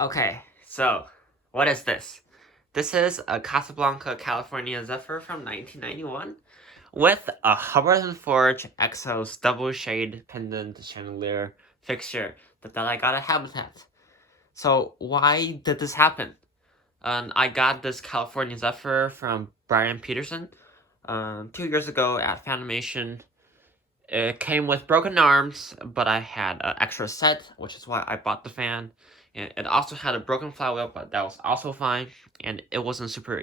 Okay, so what is this? This is a Casablanca California Zephyr from 1991 with a Hubbardton Forge Exos double shade pendant chandelier fixture that I got at Habitat. So why did this happen? I got this California Zephyr from Brian Peterson 2 years ago at Fanimation. It came with broken arms, but I had an extra set, which is why I bought the fan. And it also had a broken flywheel, but that was also fine, and it wasn't super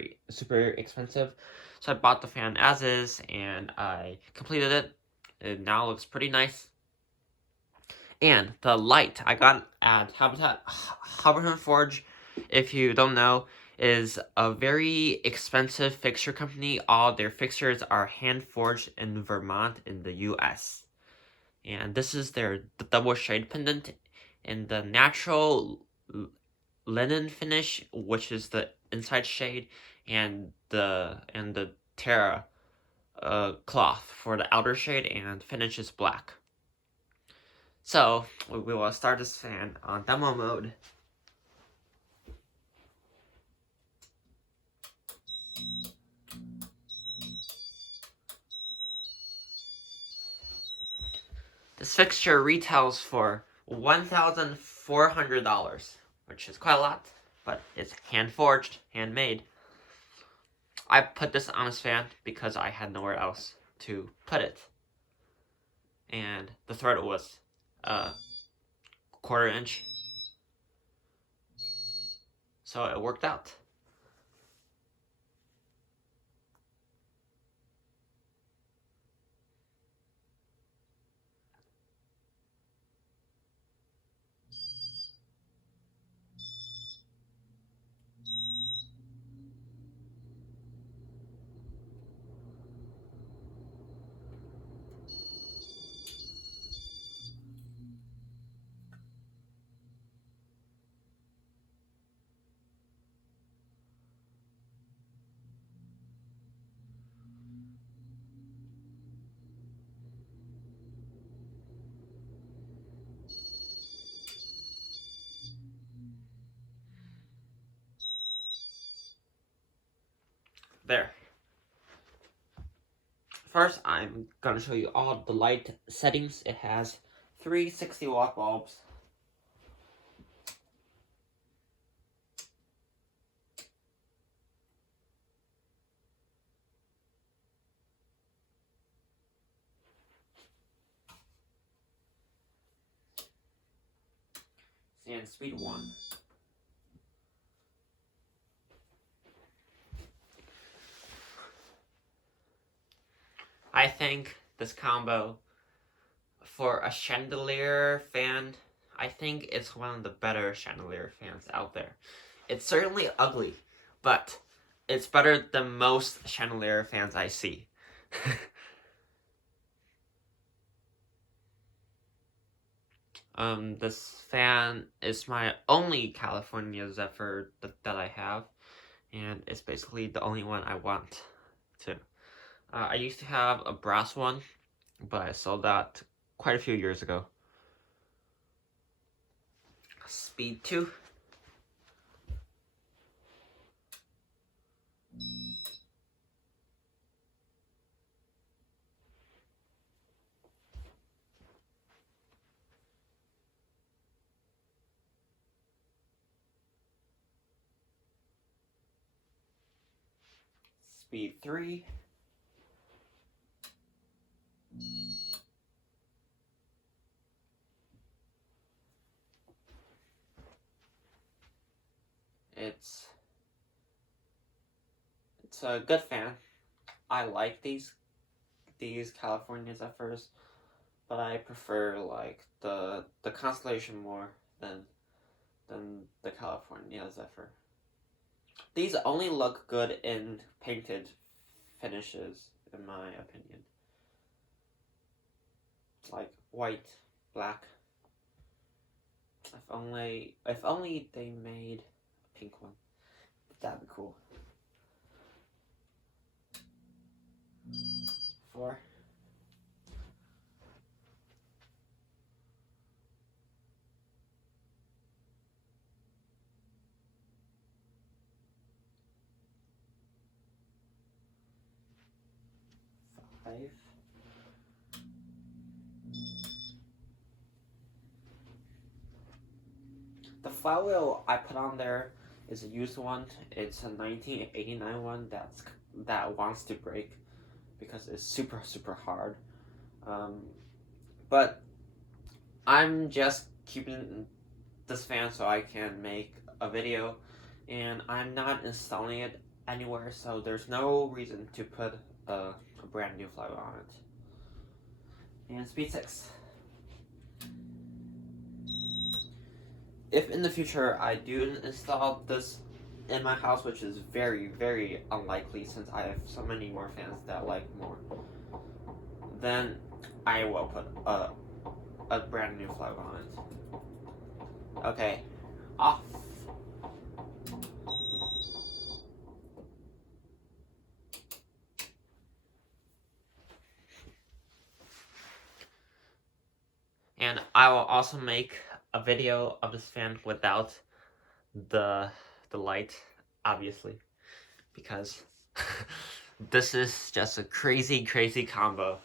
expensive. So I bought the fan as is, and I completed it. It now looks pretty nice. And the light I got at Hubbardton Forge, if you don't know, is a very expensive fixture company. All their fixtures are hand forged in Vermont in the US. And this is their double shade pendant in the natural linen finish, which is the inside shade, and the Terra cloth for the outer shade, and finish is black. So we will start this fan on demo mode. This fixture retails for $1,400, which is quite a lot, but it's hand forged, handmade. I put this on this fan because I had nowhere else to put it. And the thread was a 1/4 inch. So it worked out. There. First, I'm gonna show you all the light settings. It has 3 60-watt bulbs. And speed 1. I think this combo for a chandelier fan, I think it's one of the better chandelier fans out there. It's certainly ugly, but it's better than most chandelier fans I see. This fan is my only California Zephyr that I have, and it's basically the only one I want to. I used to have a brass one, but I sold that quite a few years ago. Speed 2. Speed 3. It's a good fan. I like these California Zephyrs, but I prefer like the Constellation more than the California Zephyr. These only look good in painted finishes, in my opinion. Like white, black. If only they made a pink one. That'd be cool. 4. 5. The flywheel I put on there is a used one. It's a 1989 one that wants to break because it's super hard. But I'm just keeping this fan so I can make a video, and I'm not installing it anywhere, so there's no reason to put a brand new flywheel on it. And speed 6. If in the future I do install this in my house, which is very unlikely since I have so many more fans that I like more, then I will put a brand new flywheel on it. Okay, off. And I will also make a video of this fan without the light, obviously, because this is just a crazy combo.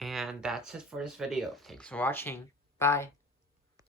And that's it for this video. Thanks for watching. Bye.